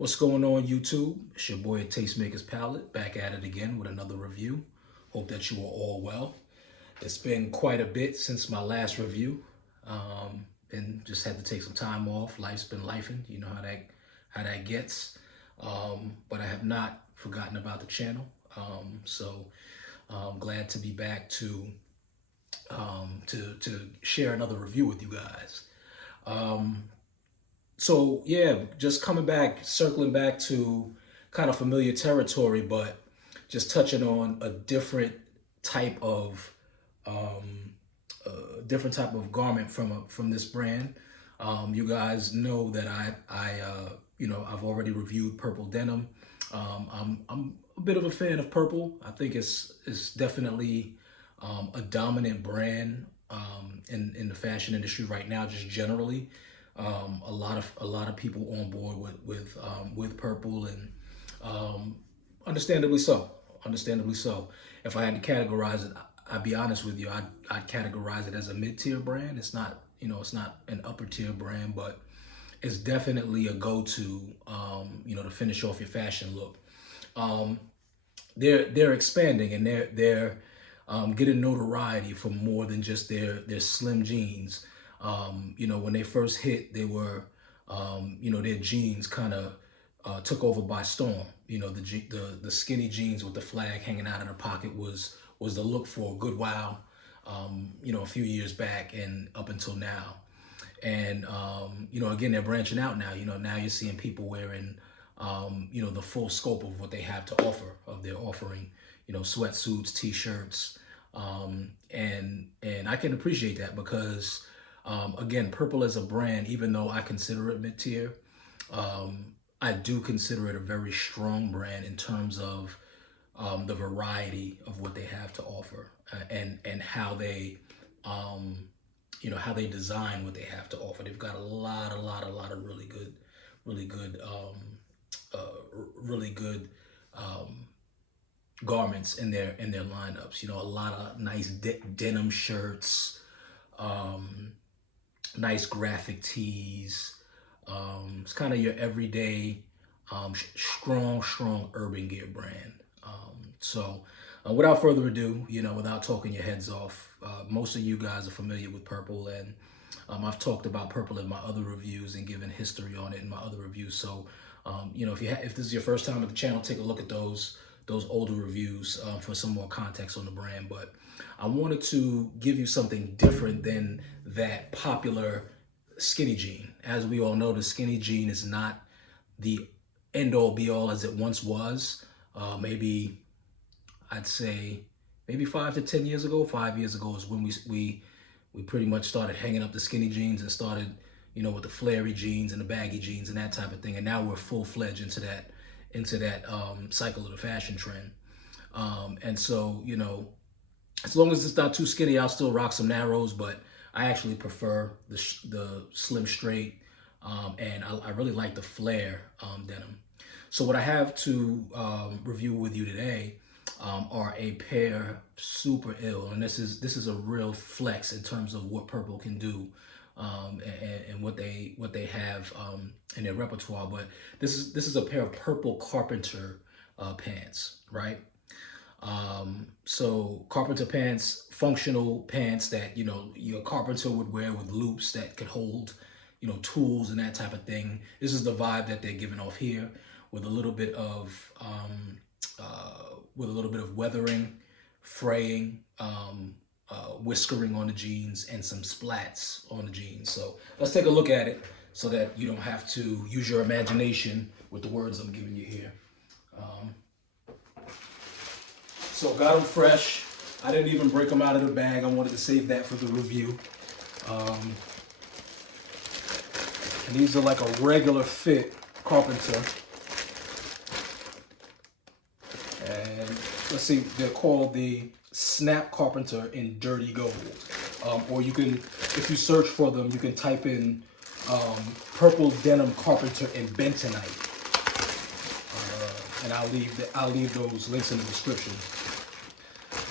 What's going on, YouTube? It's your boy Tastemaker's Palette, back at it again with another review. Hope that you are all well. It's been quite a bit since my last review, and just had to take some time off. Life's been lifing, you know how that gets. But I have not forgotten about the channel, so I'm glad to be back to share another review with you guys. So yeah, just coming back, circling back to kind of familiar territory, but just touching on a type of um, different type of garment from this brand. You guys know that I've already reviewed purple denim. I'm a bit of a fan of purple. I think it's definitely a dominant brand in the fashion industry right now, just generally. A lot of people on board with purple, and understandably so. Understandably so. If I had to categorize it, I'd be honest with you. I'd categorize it as a mid-tier brand. It's not, it's not an upper-tier brand, but it's definitely a go-to, to finish off your fashion look. They're expanding, and they're getting notoriety for more than just their slim jeans. When they first hit, they were, their jeans kind of took over by storm. The skinny jeans with the flag hanging out of the pocket was the look for a good while. A few years back and up until now. And again, they're branching out now. Now you're seeing people wearing, the full scope of what they have to offer. Of their offering, sweatsuits, t-shirts, and I can appreciate that because. Again, purple as a brand, even though I consider it mid-tier, I do consider it a very strong brand in terms of the variety of what they have to offer, and how they, how they design what they have to offer. They've got a lot of really good garments in their lineups. A lot of nice denim shirts. Nice graphic tees. It's kind of your everyday, strong urban gear brand. Without further ado, without talking your heads off, most of you guys are familiar with purple, and I've talked about purple in my other reviews and given history on it in my other reviews. So, if this is your first time at the channel, take a look at those older reviews for some more context on the brand. But I wanted to give you something different than that popular skinny jean. As we all know, the skinny jean is not the end all be all as it once was. Maybe I'd say maybe 5 to 10 years ago. 5 years ago is when we pretty much started hanging up the skinny jeans and started, with the flary jeans and the baggy jeans and that type of thing. And now we're full-fledged into that cycle of the fashion trend. And so, as long as it's not too skinny, I'll still rock some narrows, but I actually prefer the slim straight, and I really like the flare denim. So what I have to review with you today are a pair super ill, and this is a real flex in terms of what purple can do, and what they have in their repertoire. But this is a pair of purple carpenter pants, right? So carpenter pants, functional pants that, your carpenter would wear with loops that could hold, tools and that type of thing. This is the vibe that they're giving off here, with a little bit of weathering, fraying, whiskering on the jeans, and some splats on the jeans. So let's take a look at it so that you don't have to use your imagination with the words I'm giving you here. So got them fresh. I didn't even break them out of the bag. I wanted to save that for the review. And these are like a regular fit carpenter. And let's see, they're called the Snap Carpenter in Dirty Gold. Or you can, if you search for them, you can type in purple denim carpenter in bentonite. And I'll leave those links in the description.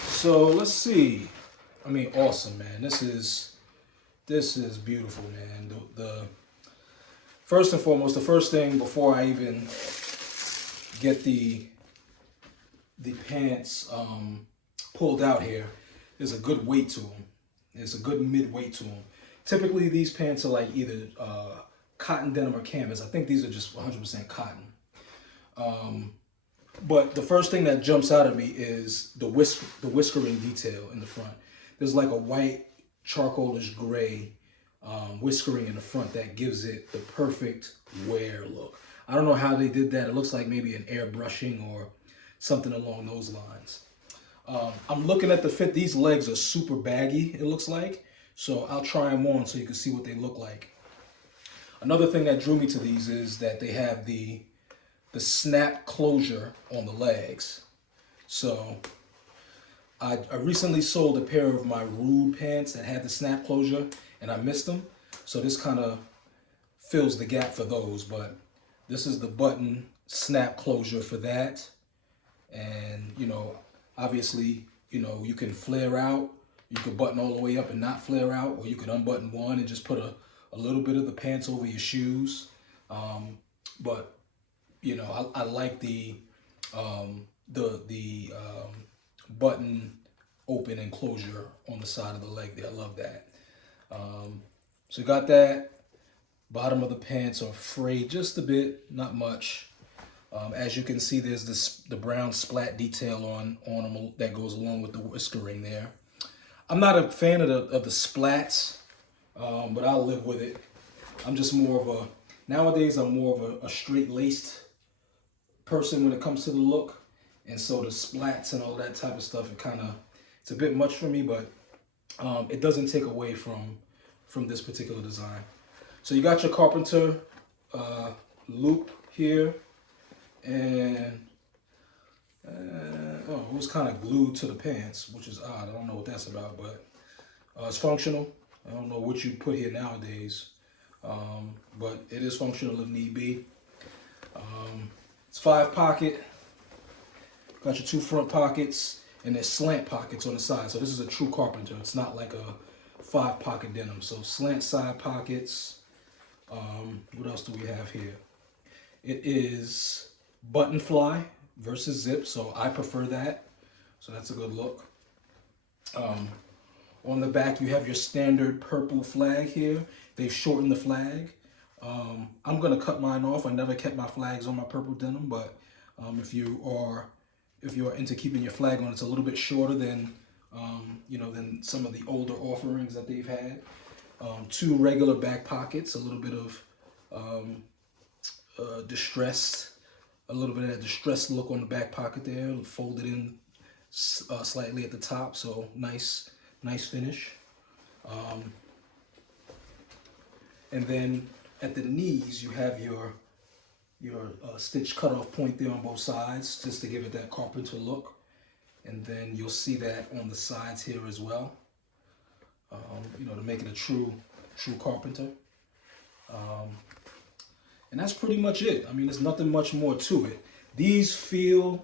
So let's see. I mean, awesome, man. This is beautiful, man. The first and foremost, the first thing before I even get the pants pulled out here, there's a good weight to them. There's a good mid-weight to them. Typically, these pants are like either cotton, denim, or canvas. I think these are just 100% cotton. But the first thing that jumps out at me is the whiskering detail in the front. There's like a white, charcoalish gray whiskering in the front that gives it the perfect wear look. I don't know how they did that. It looks like maybe an airbrushing or something along those lines. I'm looking at the fit. These legs are super baggy, it looks like. So I'll try them on so you can see what they look like. Another thing that drew me to these is that they have the snap closure on the legs. So I recently sold a pair of my Rude pants that had the snap closure and I missed them. So this kind of fills the gap for those, but this is the button snap closure for that. And, you know, obviously, you know, you can flare out, you can button all the way up and not flare out, or you can unbutton one and just put a little bit of the pants over your shoes. But, you know, I like the button open and closure on the side of the leg there. I love that. So you got that. Bottom of the pants are frayed just a bit, not much. As you can see, there's the brown splat detail on them that goes along with the whiskering there. I'm not a fan of the splats, but I'll live with it. I'm just more of nowadays I'm more of a straight-laced person when it comes to the look. And so the splats and all that type of stuff, it's a bit much for me, but it doesn't take away from this particular design. So you got your carpenter loop here, and it was kind of glued to the pants, which is odd. I don't know what that's about, but it's functional. I don't know what you put here nowadays, but it is functional if need be. It's 5-pocket. Got your 2 front pockets, and there's slant pockets on the side. So this is a true carpenter. It's not like a 5-pocket denim. So slant side pockets. What else do we have here? It is button fly versus zip, so I prefer that. So that's a good look. On the back, you have your standard purple flag here. They've shortened the flag. I'm gonna cut mine off. I never kept my flags on my purple denim, but if you are into keeping your flag on, it's a little bit shorter than than some of the older offerings that they've had. 2 regular back pockets, a little bit of distressed, a little bit of that distressed look on the back pocket there, folded in slightly at the top, so nice finish. And then at the knees, you have your stitch cutoff point there on both sides, just to give it that carpenter look. And then you'll see that on the sides here as well, to make it a true carpenter. And that's pretty much it. I mean, there's nothing much more to it. These feel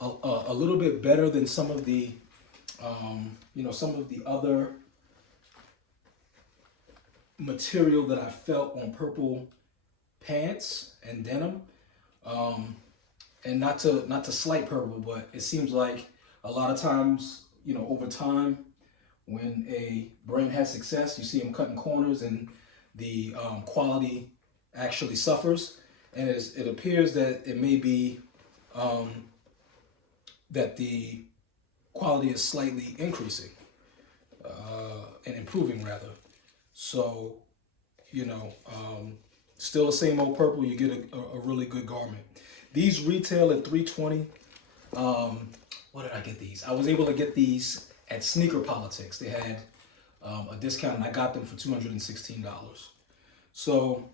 a little bit better than some of the, some of the other material that I felt on purple pants and denim. And not to slight purple, but it seems like a lot of times, over time, when a brand has success, you see them cutting corners and the quality actually suffers. And it appears that it may be that the quality is slightly increasing and improving rather. So, still the same old purple, you get a really good garment. These retail at $320. What did I get these? I was able to get these at Sneaker Politics. They had a discount and I got them for $216. So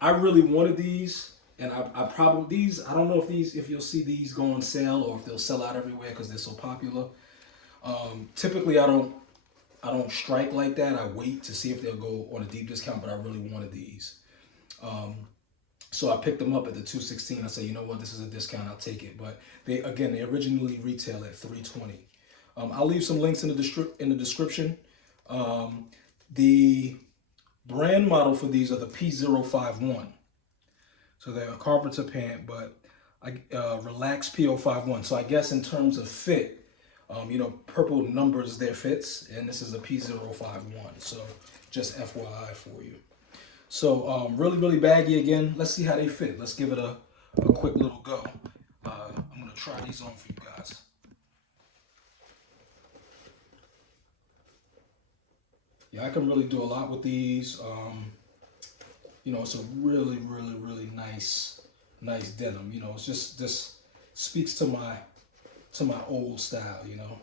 I really wanted these, and I probably I don't know if you'll see these go on sale or if they'll sell out everywhere because they're so popular. Typically I don't strike like that. I wait to see if they'll go on a deep discount, but I really wanted these. So I picked them up at the $216. I said, you know what, this is a discount, I'll take it. But they originally retail at $320. I'll leave some links in the description. The brand model for these are the P051. So they're a carpenter pant, but relaxed P051. So I guess in terms of fit, you know, purple numbers their fits, and this is a P051. So just FYI for you. So really, really baggy again. Let's see how they fit. Let's give it a quick little go. I'm gonna try these on for you guys. Yeah, I can really do a lot with these. You know, it's a really, really, really nice denim. You know, it's just this speaks to my old style. You know.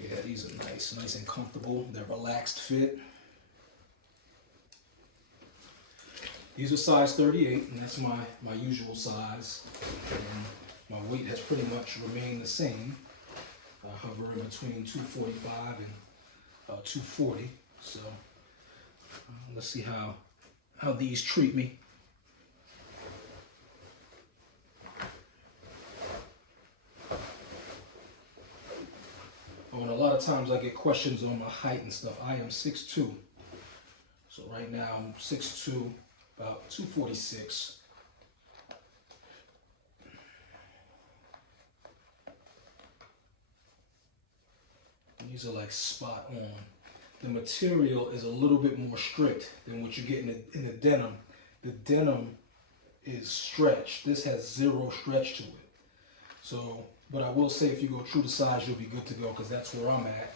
Yeah, these are nice and comfortable. They're relaxed fit. These are size 38, and that's my usual size. And my weight has pretty much remained the same. I hover in between 245 and 240. So let's see how these treat me. Oh, and a lot of times I get questions on my height and stuff. I am 6'2". So right now I'm 6'2", about 246. These are like spot on. The material is a little bit more strict than what you get in the denim. The denim is stretched. This has zero stretch to it. So, but I will say if you go true to size, you'll be good to go because that's where I'm at.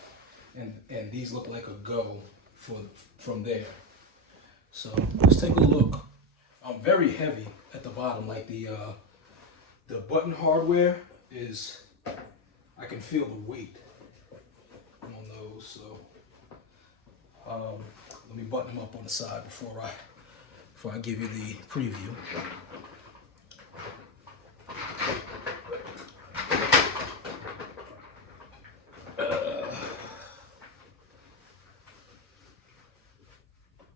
And these look like a go from there. So let's take a look. I'm very heavy at the bottom, like the button hardware is, I can feel the weight on those. So let me button them up on the side before I give you the preview.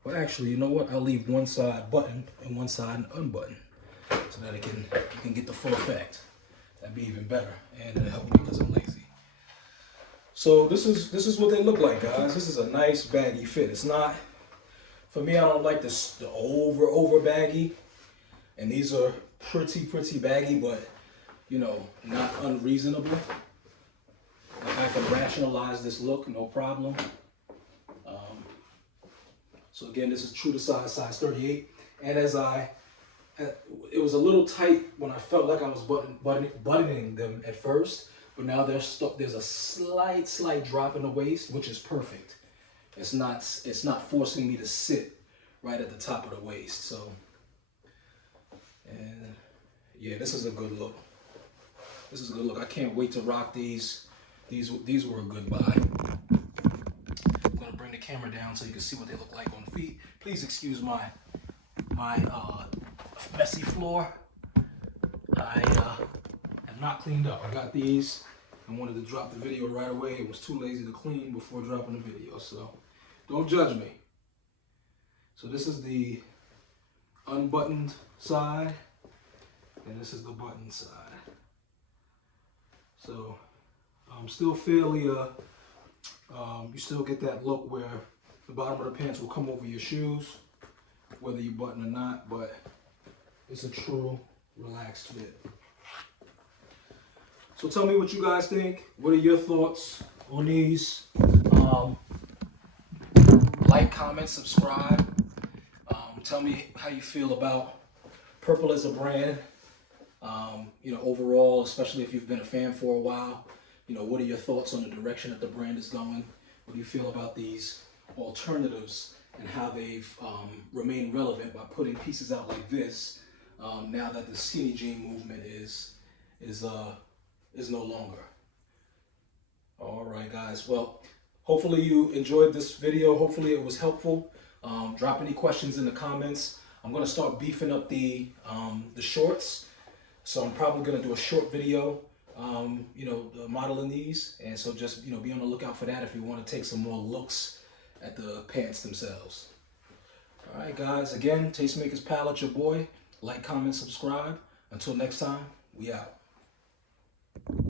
Well, actually, you know what? I'll leave one side buttoned and one side unbuttoned so that you can get the full effect. That'd be even better, and it'll help me because I'm lazy. So this is what they look like, guys. This is a nice baggy fit. It's not, for me, I don't like the over baggy, and these are pretty baggy, but you know, not unreasonable. Like I can rationalize this look, no problem. So again, this is true to size 38. And it was a little tight when I felt like I was buttoning them at first, but now there's a slight drop in the waist, which is perfect. It's not forcing me to sit right at the top of the waist. So, and yeah, this is a good look. This is a good look. I can't wait to rock these. These were a good buy. Bring the camera down so you can see what they look like on feet. Please excuse my messy floor. I have not cleaned up. I got these and wanted to drop the video right away. It was too lazy to clean before dropping the video, so don't judge me. So this is the unbuttoned side, and this is the buttoned side. So I'm still fairly you still get that look where the bottom of the pants will come over your shoes, whether you button or not, but it's a true relaxed fit. So tell me what you guys think. What are your thoughts on these? Like, comment, subscribe. Tell me how you feel about Purple as a brand. You know, overall, especially if you've been a fan for a while. You know, what are your thoughts on the direction that the brand is going? What do you feel about these alternatives and how they've remained relevant by putting pieces out like this now that the skinny jean movement is no longer? All right, guys. Well, hopefully you enjoyed this video. Hopefully it was helpful. Drop any questions in the comments. I'm going to start beefing up the shorts. So I'm probably going to do a short video you know, modeling these, and so just, you know, be on the lookout for that if you want to take some more looks at the pants themselves. All right, guys, again, Tastemakers Palette, your boy. Like, comment, subscribe. Until next time, We out.